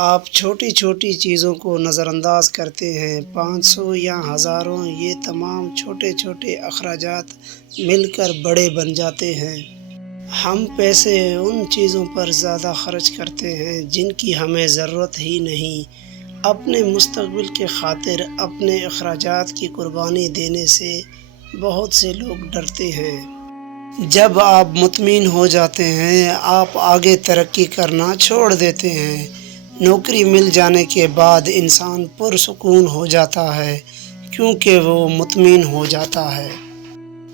آپ چھوٹی چھوٹی چیزوں کو نظر انداز کرتے ہیں، 500 یا ہزاروں، یہ تمام چھوٹے چھوٹے اخراجات مل کر بڑے بن جاتے ہیں۔ ہم پیسے ان چیزوں پر زیادہ خرچ کرتے ہیں جن کی ہمیں ضرورت ہی نہیں۔ اپنے مستقبل کی خاطر اپنے اخراجات کی قربانی دینے سے بہت سے لوگ ڈرتے ہیں۔ جب آپ مطمئن ہو جاتے ہیں، آپ آگے ترقی کرنا چھوڑ دیتے ہیں۔ نوکری مل جانے کے بعد انسان پرسکون ہو جاتا ہے کیونکہ وہ مطمئن ہو جاتا ہے۔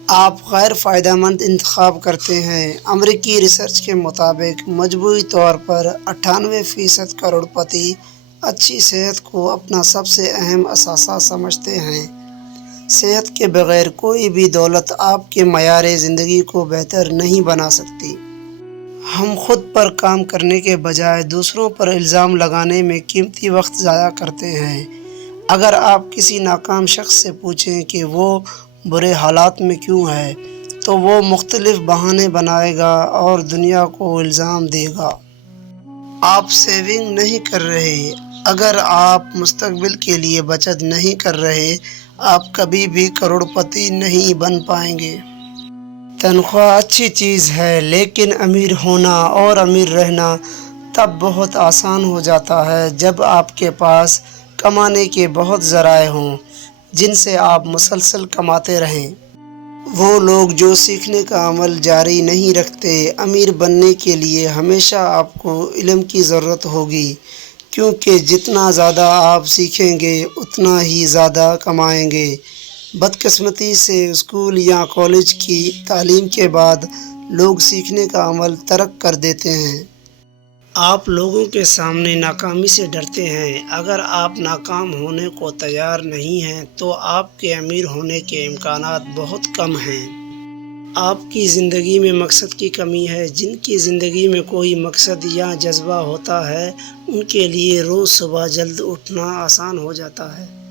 آپ غیر فائدہ مند انتخاب کرتے ہیں۔ امریکی ریسرچ کے مطابق مجموعی طور پر 98% کروڑ پتی اچھی صحت کو اپنا سب سے اہم اثاثہ سمجھتے ہیں۔ صحت کے بغیر کوئی بھی دولت آپ کے معیار زندگی کو بہتر نہیں بنا سکتی۔ ہم خود پر کام کرنے کے بجائے دوسروں پر الزام لگانے میں قیمتی وقت ضائع کرتے ہیں۔ اگر آپ کسی ناکام شخص سے پوچھیں کہ وہ برے حالات میں کیوں ہے، تو وہ مختلف بہانے بنائے گا اور دنیا کو الزام دے گا۔ آپ سیونگ نہیں کر رہے۔ اگر آپ مستقبل کے لیے بچت نہیں کر رہے، آپ کبھی بھی کروڑ پتی نہیں بن پائیں گے۔ تنخواہ اچھی چیز ہے، لیکن امیر ہونا اور امیر رہنا تب بہت آسان ہو جاتا ہے جب آپ کے پاس کمانے کے بہت ذرائع ہوں جن سے آپ مسلسل کماتے رہیں۔ وہ لوگ جو سیکھنے کا عمل جاری نہیں رکھتے۔ امیر بننے کے لیے ہمیشہ آپ کو علم کی ضرورت ہوگی، کیونکہ جتنا زیادہ آپ سیکھیں گے اتنا ہی زیادہ کمائیں گے۔ بدقسمتی سے اسکول یا کالج کی تعلیم کے بعد لوگ سیکھنے کا عمل ترک کر دیتے ہیں۔ آپ لوگوں کے سامنے ناکامی سے ڈرتے ہیں۔ اگر آپ ناکام ہونے کو تیار نہیں ہیں تو آپ کے امیر ہونے کے امکانات بہت کم ہیں۔ آپ کی زندگی میں مقصد کی کمی ہے۔ جن کی زندگی میں کوئی مقصد یا جذبہ ہوتا ہے، ان کے لیے روز صبح جلد اٹھنا آسان ہو جاتا ہے۔